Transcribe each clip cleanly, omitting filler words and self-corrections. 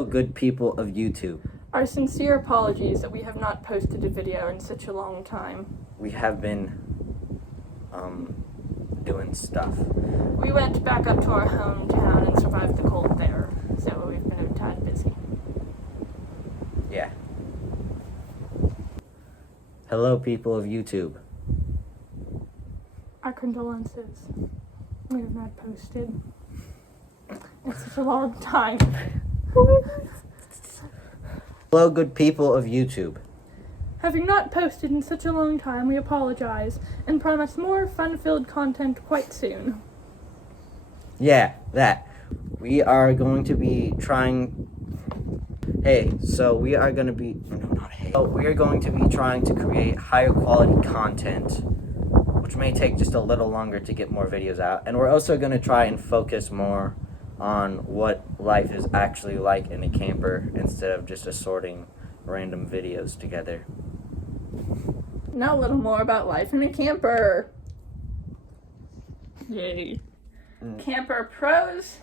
Hello, good people of YouTube. Our sincere apologies that we have not posted a video in such a long time. We have been doing stuff. We went back up to our hometown and survived the cold there, so we've been a tad busy. Yeah. Hello, people of YouTube. Our condolences. We have not posted in such a long time. Hello, good people of YouTube. Having not posted in such a long time, we apologize and promise more fun-filled content quite soon. Yeah, that. We are going to be trying... we are going to be trying to create higher quality content, which may take just a little longer to get more videos out. And we're also going to try and focus more on what life is actually like in a camper instead of just assorting random videos together. Now a little more about life in a camper. Yay. Camper pros,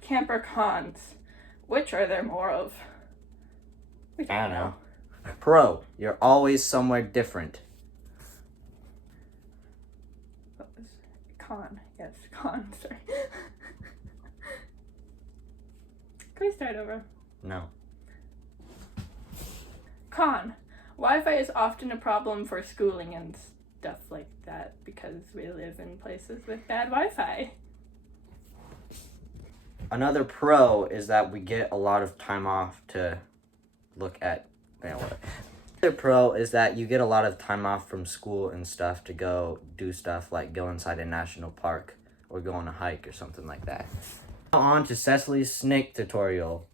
camper cons. Which are there more of? I don't know. Pro, you're always somewhere different. What was con? Yes, con, sorry. Can we start over? No. Con. Wi-Fi is often a problem for schooling and stuff like that because we live in places with bad Wi-Fi. Another pro is that we get a lot of time off to look at... Another pro is that you get a lot of time off from school and stuff to go do stuff like go inside a national park or go on a hike or something like that. Now on to Cecily's snake tutorial.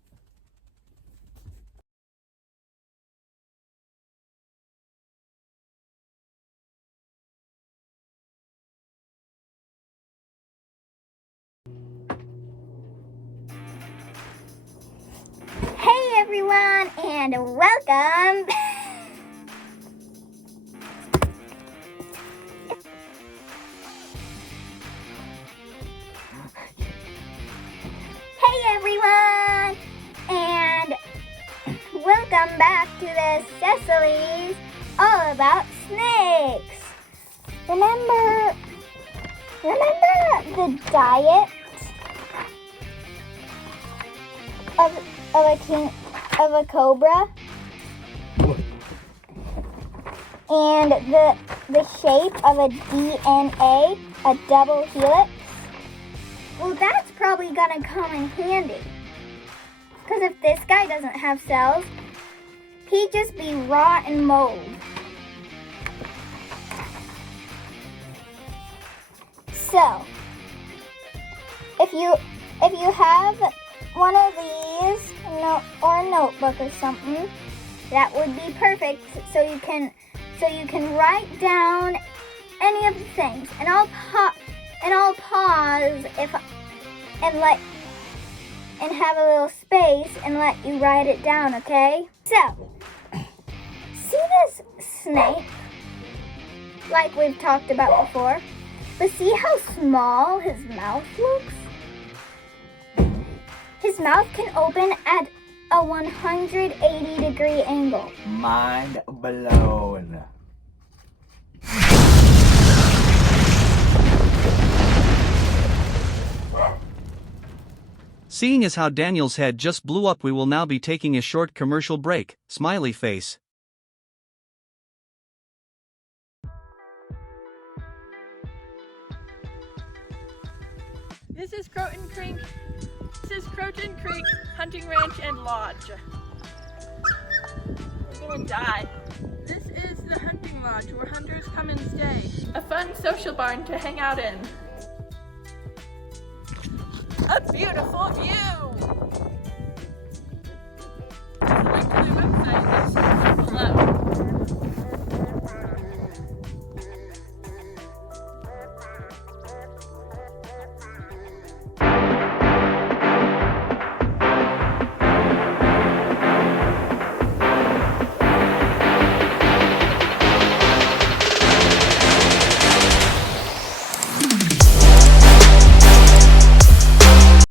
Hey everyone, and welcome. Hey everyone, and welcome back to the Cecily's All About Snakes. Remember the diet of a cobra, and the shape of a DNA, a double helix? Well, that's probably gonna come in handy, because if this guy doesn't have cells, he'd just be rotten mold. So, if you have one of these, or a notebook or something, that would be perfect. So you can write down any of the things, and I'll pause and have a little space and let you write it down, okay? So, see this snake, like we've talked about before, but see how small his mouth looks? His mouth can open at a 180-degree angle. Mind blown. Seeing as how Daniel's head just blew up, we will now be taking a short commercial break. Smiley face. This is Croton Creek. This is Croton Creek Hunting Ranch and Lodge. We're gonna die. This is the hunting lodge where hunters come and stay. A fun social barn to hang out in. A beautiful view!